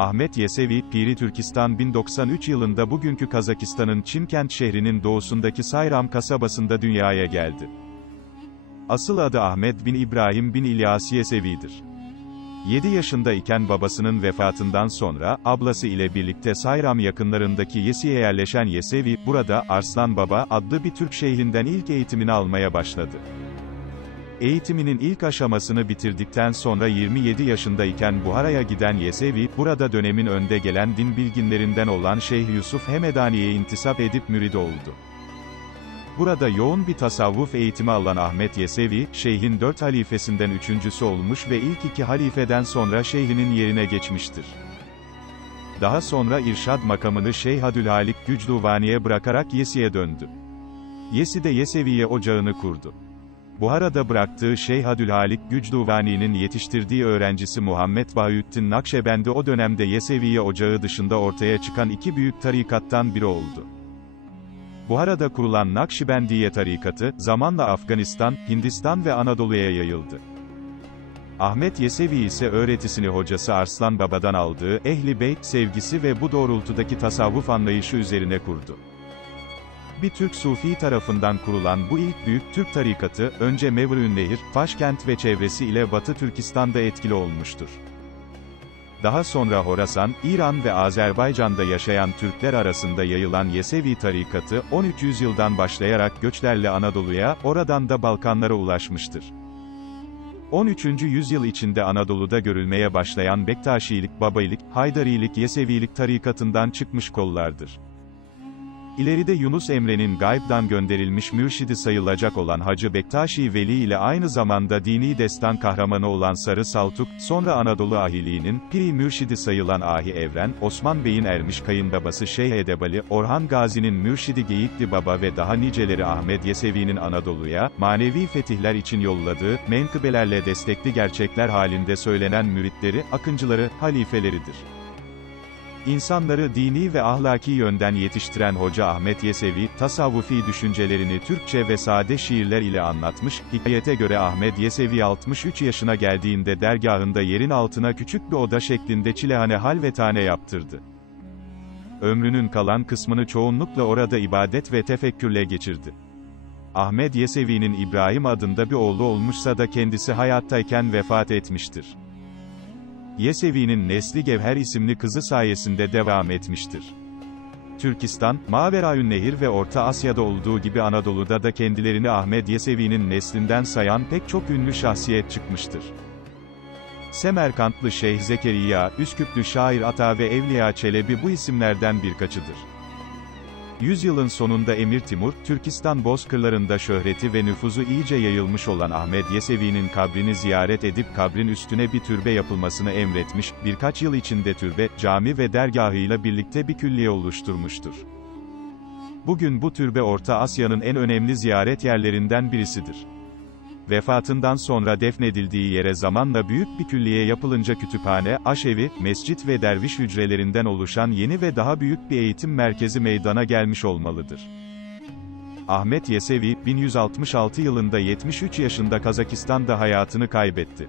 Ahmet Yesevi, Piri Türkistan 1093 yılında bugünkü Kazakistan'ın Çimkent şehrinin doğusundaki Sayram kasabasında dünyaya geldi. Asıl adı Ahmet bin İbrahim bin İlyas Yesevi'dir. 7 yaşında iken babasının vefatından sonra, ablası ile birlikte Sayram yakınlarındaki Yesi'ye yerleşen Yesevi, burada, Arslan Baba, adlı bir Türk şeyhinden ilk eğitimini almaya başladı. Eğitiminin ilk aşamasını bitirdikten sonra 27 yaşındayken Buhara'ya giden Yesevi, burada dönemin önde gelen din bilginlerinden olan Şeyh Yusuf Hemedani'ye intisap edip mürid oldu. Burada yoğun bir tasavvuf eğitimi alan Ahmet Yesevi, Şeyh'in 4 halifesinden üçüncüsü olmuş ve ilk 2 halifeden sonra Şeyh'inin yerine geçmiştir. Daha sonra irşad makamını Şeyh Abdülhalik Gücduvani'ye bırakarak Yesi'ye döndü. Yesi'de Yeseviye ocağını kurdu. Buhara'da bıraktığı Şeyh Abdülhalik Gücduvani'nin yetiştirdiği öğrencisi Muhammed Bahüddin Nakşibendi o dönemde Yeseviye ocağı dışında ortaya çıkan 2 büyük tarikattan biri oldu. Buhara'da kurulan Nakşibendiye tarikatı, zamanla Afganistan, Hindistan ve Anadolu'ya yayıldı. Ahmet Yesevi ise öğretisini hocası Arslan Baba'dan aldığı, Ehl-i Beyt sevgisi ve bu doğrultudaki tasavvuf anlayışı üzerine kurdu. Bir Türk Sufi tarafından kurulan bu ilk büyük Türk tarikatı, önce Mevrü'ün-Nehir, Faşkent ve çevresi ile Batı Türkistan'da etkili olmuştur. Daha sonra Horasan, İran ve Azerbaycan'da yaşayan Türkler arasında yayılan Yesevi tarikatı, 13. yüzyıldan başlayarak göçlerle Anadolu'ya, oradan da Balkanlara ulaşmıştır. 13. yüzyıl içinde Anadolu'da görülmeye başlayan Bektaşilik, Babailik, Haydarilik Yesevilik tarikatından çıkmış kollardır. İleride Yunus Emre'nin gaybdan gönderilmiş mürşidi sayılacak olan Hacı Bektaşi Veli ile aynı zamanda dini destan kahramanı olan Sarı Saltuk, sonra Anadolu ahiliğinin, piri mürşidi sayılan Ahi Evren, Osman Bey'in ermiş kayınbabası Şeyh Edebali, Orhan Gazi'nin mürşidi Geyikli Baba ve daha niceleri Ahmet Yesevi'nin Anadolu'ya, manevi fetihler için yolladığı, menkıbelerle destekli gerçekler halinde söylenen müritleri, akıncıları, halifeleridir. İnsanları dini ve ahlaki yönden yetiştiren Hoca Ahmet Yesevi, tasavvufi düşüncelerini Türkçe ve sade şiirler ile anlatmış, hikayete göre Ahmet Yesevi 63 yaşına geldiğinde dergahında yerin altına küçük bir oda şeklinde çilehane halvetane yaptırdı. Ömrünün kalan kısmını çoğunlukla orada ibadet ve tefekkürle geçirdi. Ahmet Yesevi'nin İbrahim adında bir oğlu olmuşsa da kendisi hayattayken vefat etmiştir. Yesevi'nin nesli Gevher isimli kızı sayesinde devam etmiştir. Türkistan, Maveraünnehir ve Orta Asya'da olduğu gibi Anadolu'da da kendilerini Ahmet Yesevi'nin neslinden sayan pek çok ünlü şahsiyet çıkmıştır. Semerkantlı Şeyh Zekeriya, Üsküplü şair Ata ve Evliya Çelebi bu isimlerden birkaçıdır. Yüzyılın sonunda Emir Timur, Türkistan bozkırlarında şöhreti ve nüfuzu iyice yayılmış olan Ahmet Yesevi'nin kabrini ziyaret edip kabrin üstüne bir türbe yapılmasını emretmiş, birkaç yıl içinde türbe, cami ve dergahıyla birlikte bir külliye oluşturmuştur. Bugün bu türbe Orta Asya'nın en önemli ziyaret yerlerinden birisidir. Vefatından sonra defnedildiği yere zamanla büyük bir külliye yapılınca kütüphane, aşevi, mescit ve derviş hücrelerinden oluşan yeni ve daha büyük bir eğitim merkezi meydana gelmiş olmalıdır. Ahmet Yesevi, 1166 yılında 73 yaşında Kazakistan'da hayatını kaybetti.